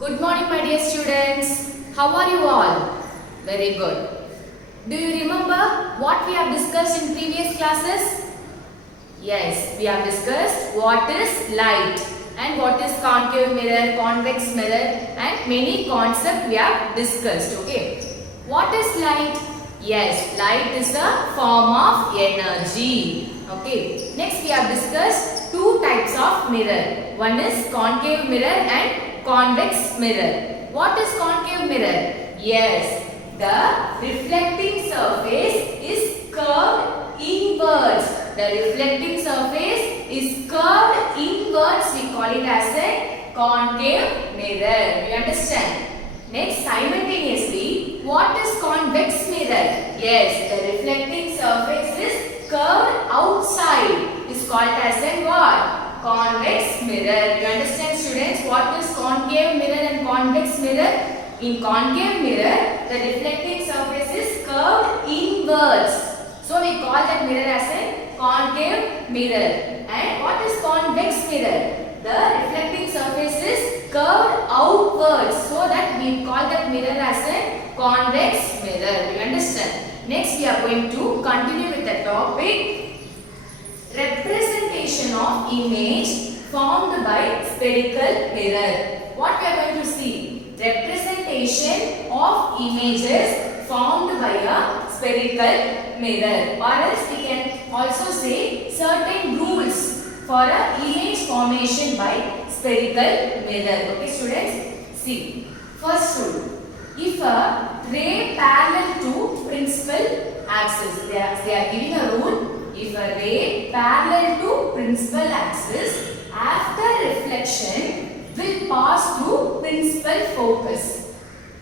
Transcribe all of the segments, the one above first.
Good morning, my dear students. How are you all? Very good. Do you remember what we have discussed in previous classes? Yes, we have discussed what is light and what is concave mirror, convex mirror and many concepts we have discussed. Okay. What is light? Yes, light is a form of energy. Okay. Next we have discussed two types of mirror. One is concave mirror and convex mirror. What is concave mirror? Yes, the reflecting surface is curved inwards. The reflecting surface is curved inwards. We call it as a concave mirror. You understand? Next, simultaneously, what is convex mirror? Yes, the reflecting surface is curved outside. Is called as a what? Convex mirror. You understand, students, what is concave mirror and convex mirror? In concave mirror, the reflecting surface is curved inwards. So we call that mirror as a concave mirror. And what is convex mirror? The reflecting surface is curved outwards. So that we call that mirror as a convex mirror. You understand? Next we are going to continue with the topic representation of image formed by spherical mirror. What we are going to see? Representation of images formed by a spherical mirror, or else we can also say certain rules for a image formation by spherical mirror. Okay, students? See, first rule. If a ray parallel to principal axis, they are giving a rule. If a ray parallel to principal axis after reflection will pass through principal focus.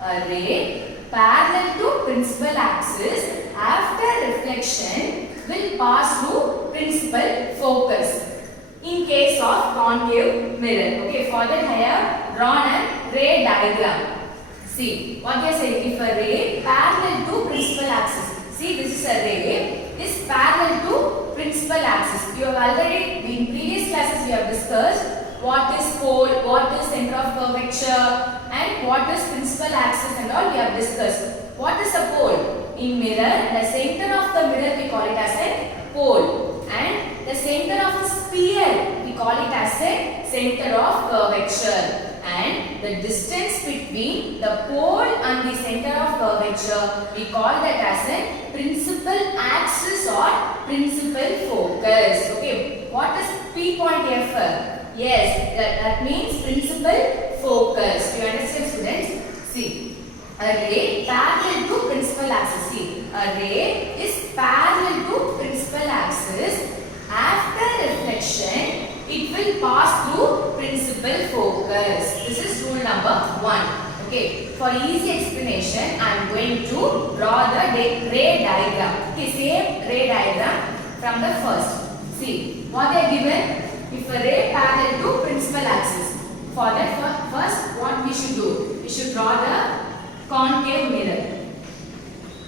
A ray parallel to principal axis after reflection will pass through principal focus. In case of concave mirror. Okay, for that I have drawn a ray diagram. See, what they are saying, if a ray parallel to principal axis. See, this is a ray is parallel to principal axis. You have already, in previous classes we have discussed what is pole, what is center of curvature and what is principal axis and all we have discussed. What is a pole? In mirror, the center of the mirror we call it as a pole and the center of the sphere we call it as a center of curvature. And the distance between the pole and the center of curvature we call that as a principal axis or principal focus. Okay, what is P point F? Yes, that means principal focus. You understand, students? See, a ray parallel to principal axis. See, a ray is parallel to principal axis. After reflection, it will pass through principal focus. This is rule number 1. Okay. For easy explanation, I am going to draw the ray diagram. Okay. Same ray diagram from the first. See what they are given. If a ray parallel to principal axis. For that, first what we should do? We should draw the concave mirror.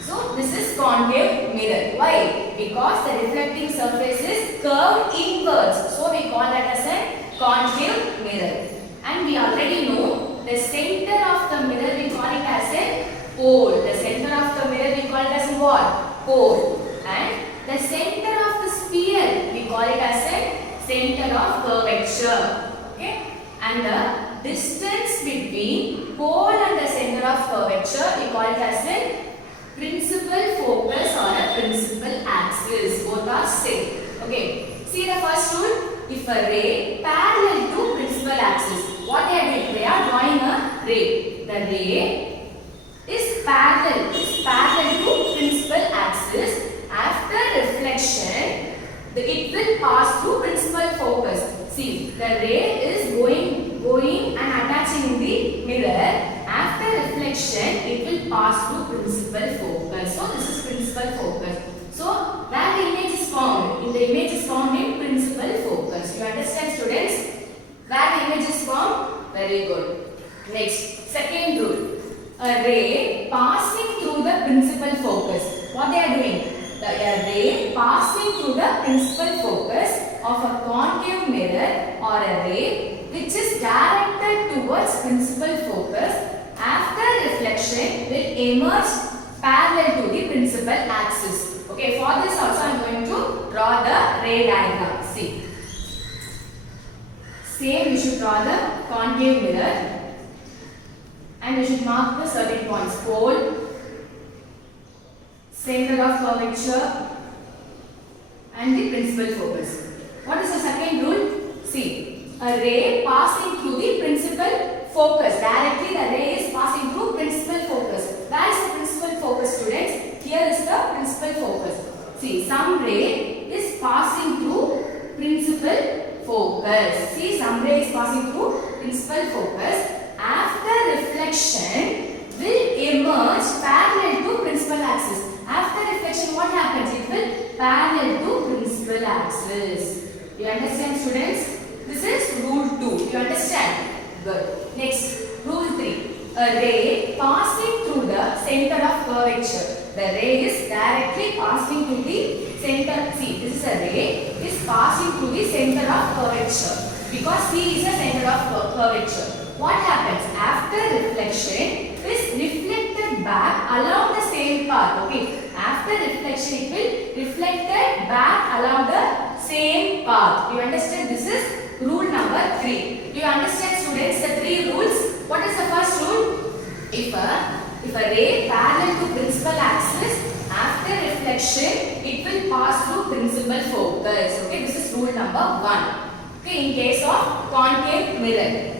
So this is concave mirror. Why? Because the reflecting surface is curved inwards. So we call that as a concave mirror. And we already know the center of the mirror we call it as a pole. The center of the mirror we call it as what? Pole. And the center of the sphere we call it as a center of curvature. Okay? And the distance between pole and the center of curvature we call it as a principal focus or a principal axis. Both are same. Okay. See the first rule. If a ray parallel to principal axis, what they are doing? They are drawing a ray. The ray is parallel to principal axis. After reflection, it will pass through principal focus. See, the ray is going and attaching in the mirror. After reflection, it will pass through principal focus. So this is principal focus. So where the image is found? The image is found in principal focus. You understand, students? Where the image is found? Very good. Next, second rule. A ray passing through the principal focus. What they are doing? A ray passing through the principal focus of a concave mirror or a ray which is directed towards principal focus after reflection will emerge parallel to the principal axis. Okay, for this also I am going to draw the ray diagram. See, same we should draw the concave mirror and we should mark the certain points: pole, center of curvature and the principal focus. What is the second rule? See, a ray passing through the principal focus. Directly the ray is passing through principal focus. Where is the principal focus, students? Here is the principal focus. See, some ray is passing through principal focus. See, some ray is passing through principal focus. After reflection will emerge parallel to principal axis. After reflection, what happens? It will parallel to principal axis. You understand, students? This is rule 2. You understand? Good. Next, rule 3. A ray passing through the center of curvature. The ray is directly passing through the center. See, this is a ray is passing through the center of curvature because C is a center of curvature. What happens? After reflection, is reflected back along the same path. Okay. After reflection, it will reflected back along the same path. You understand? This is rule number 3. You understand, students, the 3 rules? What is the first rule? If a ray parallel to principal axis, after reflection, it will pass through principal focus. Okay, this is rule number 1. Okay, in case of concave mirror,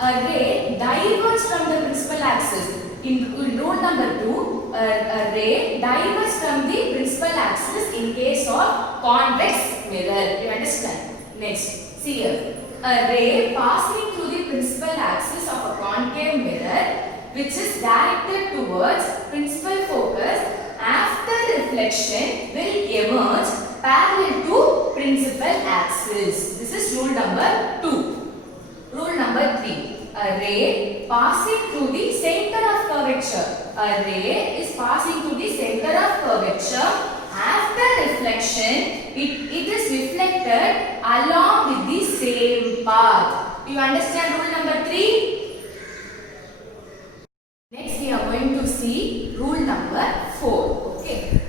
a ray diverges from the principal axis. In rule number 2, a ray diverges from the principal axis in case of convex mirror. You understand? Next, see here. A ray passing through the principal axis of a concave mirror which is directed towards principal focus after reflection will emerge parallel to principal axis. This is rule number 2. Rule number 3. A ray passing through the center of curvature. A ray is passing through the center of curvature. After reflection, it is reflected along with the same path. You understand rule number 3? Next, we are going to see rule number 4. Okay.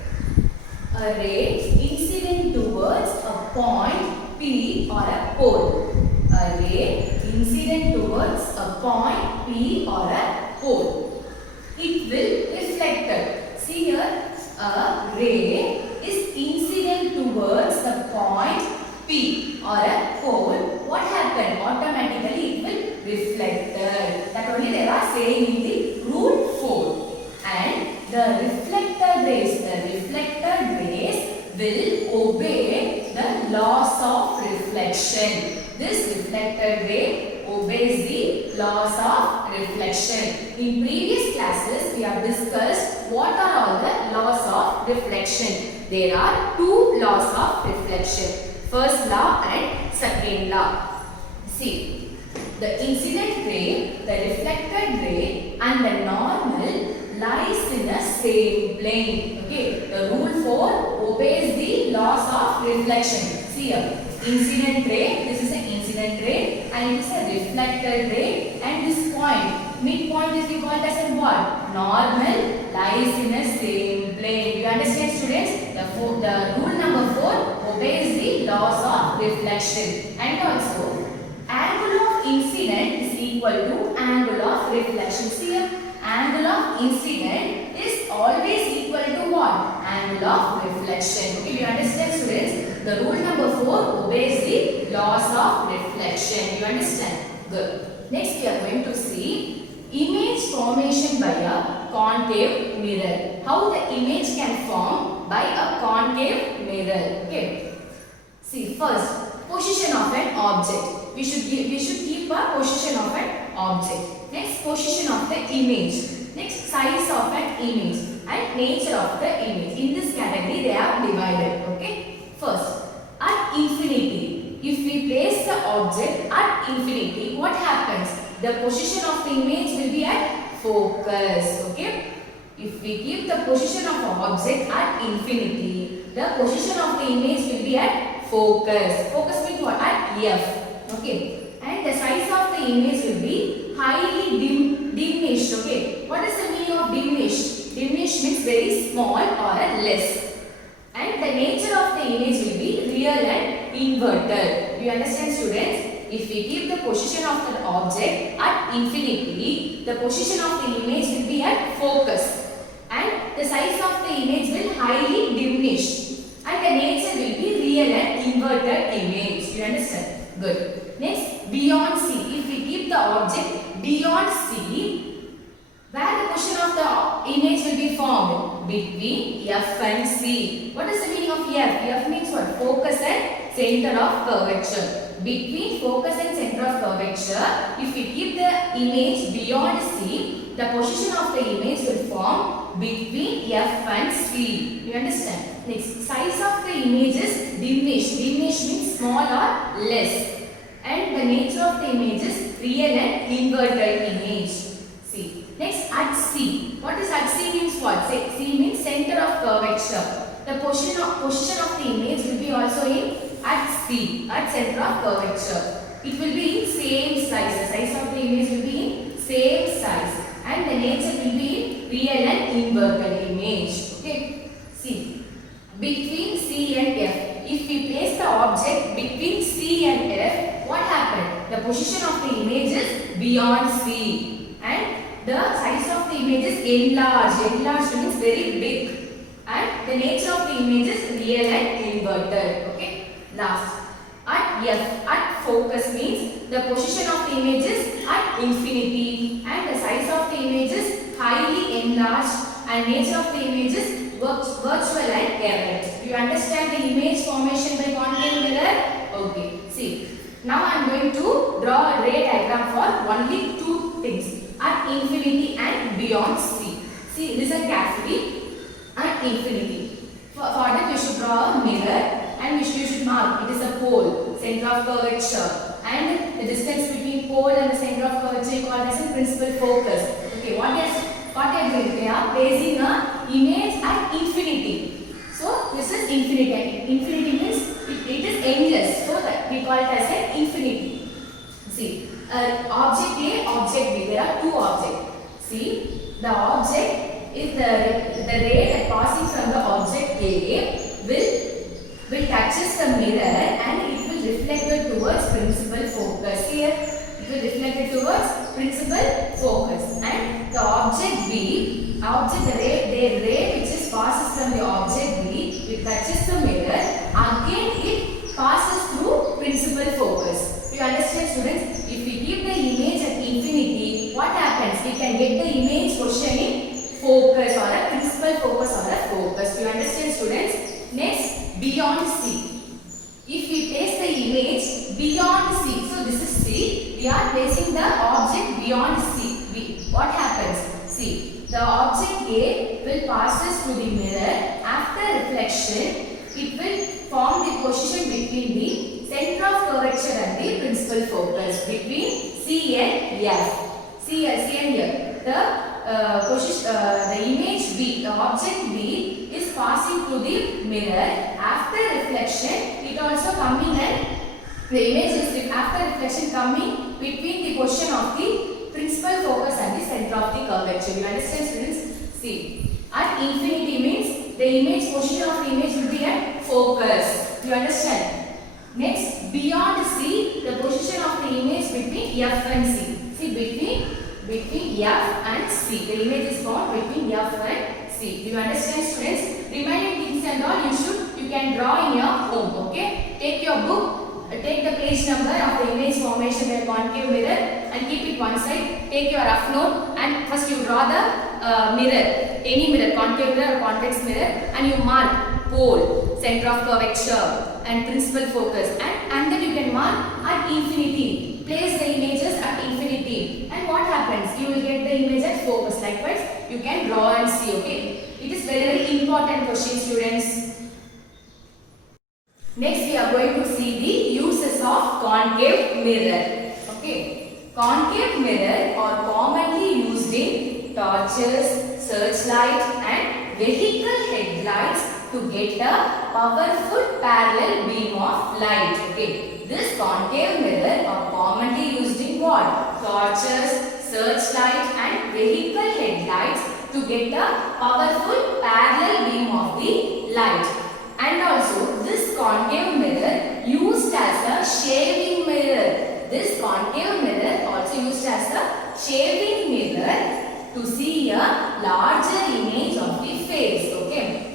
A ray incident towards a point P or a pole. A ray incident towards a point P or a pole. It will reflected. See here, a ray is incident towards the point P or a pole. What happened? Automatically it will reflected. That only they are saying in the rule 4. And the reflected rays will obey the laws of reflection. This reflected ray obeys the laws of reflection. In previous classes, we have discussed what are all the laws of reflection. There are 2 laws of reflection. First law and second law. See, the incident ray, the reflected ray and the normal lies in the same plane. Okay, the rule 4 obeys the laws of reflection. See here. Incident ray, this is an incident ray and it is a reflected ray, and this point, midpoint is we call it as a what? Normal lies in the same plane. You understand, students? The rule number 4 obeys the laws of reflection. And also, angle of incident is equal to angle of reflection. See here, angle of incident is always equal to what? Angle of reflection. Okay, you understand, students? The rule number 4 obeys the laws of reflection. You understand? Good. Next, we are going to see image formation by a concave mirror. How the image can form by a concave mirror. Okay. See, first, position of an object. We should keep a position of an object. Next, position of the image. Next, size of an image and nature of the image. In this category, they are divided. Okay. First, at infinity, if we place the object at infinity, what happens? The position of the image will be at focus. Okay. If we keep the position of an object at infinity, the position of the image will be at focus. Focus means what? At F. Okay. And the size of the image will be highly diminished. Okay, what is the meaning of diminished? Diminished means very small or less. And the nature of the image will be real and inverted. You understand, students? If we keep the position of the object at infinity, the position of the image will be at focus. And the size of the image will highly diminish. And the nature will be real and inverted image. You understand? Good. Next, beyond C. If we keep the object beyond C, where the position of the image will be formed? Between F and C. What is the meaning of F? F means what? Focus and center of curvature. Between focus and center of curvature, if we keep the image beyond C, the position of the image will form between F and C. You understand? Next, size of the image is diminished. Diminished means small or less. And the nature of the image is real and inverted image. C. Next, at C. What is at C means what? C means center of curvature. The position of the image will be also in at C, at center of curvature. It will be in same size. The size of the image will be in same size. And the nature will be in real and inverted image. Okay. C. Between C and F. If we place the object between C and F, what happened? The position of the image is beyond C. And the size of the image is enlarged. Enlarged means very big. And the nature of the image is real and inverted. Okay. Last. At F. At focus means the position of the image is at infinity. And the size of the image is highly enlarged. And nature of the image is virtual and errant. You understand the image formation by concave mirror? Okay. See. Now I am going to draw a ray diagram for only two things. At infinity and beyond C. See, listen carefully. At infinity. For that you should draw a mirror and you should mark it is a pole, center of curvature, and the distance between pole and the center of curvature you call as a principal focus. Okay, what are doing? They are placing a image at infinity. So this is infinity. Infinity means it is endless. So that we call it as an infinity. See. Object A, object B. There are two objects. See, the object is the ray that passing from the object A will touches the mirror and it will reflect it towards principal focus. Here, it will reflect it towards principal focus. And the object B, the ray which is passes from the object B, it touches the mirror. Again, it passes through principal focus. You understand, students? If we keep the image at infinity, what happens? We can get the image position in focus or a principal focus or a focus. You understand, students? Next, beyond C. If we place the image beyond C, so this is C, we are placing the object beyond C. What happens? See, the object A will passes through the mirror. After reflection, it will form the position between the center of curvature and the principal focus between C and F. C and F. The image B, the object B is passing through the mirror. After reflection, it also coming and the image is after reflection coming between the position of the principal focus and the center of the curvature. You understand, students? See, at infinity means the image position of the image will be at focus. You understand? Next, beyond C, the position of the image between F and C. See, between F and C. The image is found between F and C. Do you understand, students? Remaining things and all you can draw in your home. Okay? Take your book, take the page number of the image formation by concave mirror and keep it one side. Take your rough note and first you draw the mirror, any mirror, concave mirror or convex mirror, and you mark pole, center of curvature and principal focus, and then you can mark at infinity. Place the images at infinity, and what happens? You will get the image at focus. Likewise, you can draw and see. Okay, it is very important question, students. Next, we are going to see the uses of concave mirror. Okay, concave mirror are commonly used in torches, searchlight, and vehicle headlights to get a powerful parallel beam of light. Okay. This concave mirror are commonly used in what? Torches, searchlight and vehicle headlights to get a powerful parallel beam of the light. And also this concave mirror used as a shaving mirror. This concave mirror also used as a shaving mirror to see a larger image of the face. Okay.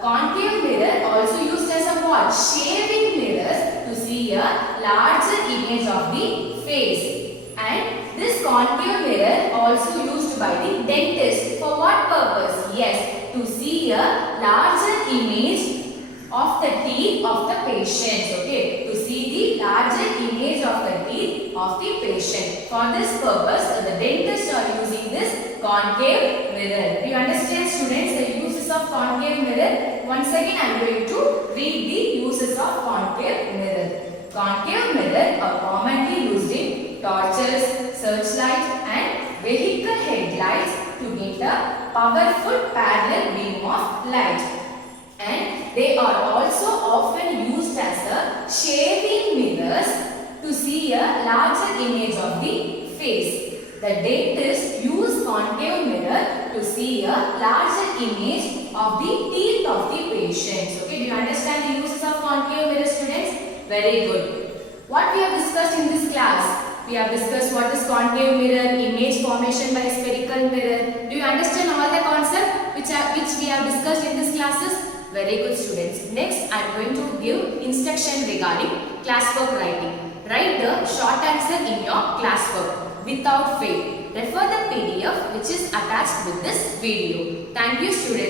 Concave mirror also used as a what? Shaving mirrors to see a larger image of the face. And this concave mirror also used by the dentist for what purpose? Yes, to see a larger image of the teeth of the patient. Okay, to see the larger image of the teeth of the patient. For this purpose, the dentists are using this concave mirror. Do you understand, students, the uses of concave mirror? Once again, I am going to read the uses of concave mirror. Concave mirror are commonly used in torches, searchlight and vehicle headlights to get a powerful parallel beam of light. And they are also often used as a shaving mirrors to see a larger image of the face. The dentist use concave mirror to see a larger image of the teeth of the patients. Okay, do you understand the uses of concave mirror, students? Very good. What we have discussed in this class? We have discussed what is concave mirror, image formation by spherical mirror. Do you understand all the concepts which we have discussed in these classes? Very good, students. Next, I am going to give instruction regarding classwork writing. Write the short answer in your classwork without fail. Refer the PDF which is attached with this video. Thank you, students.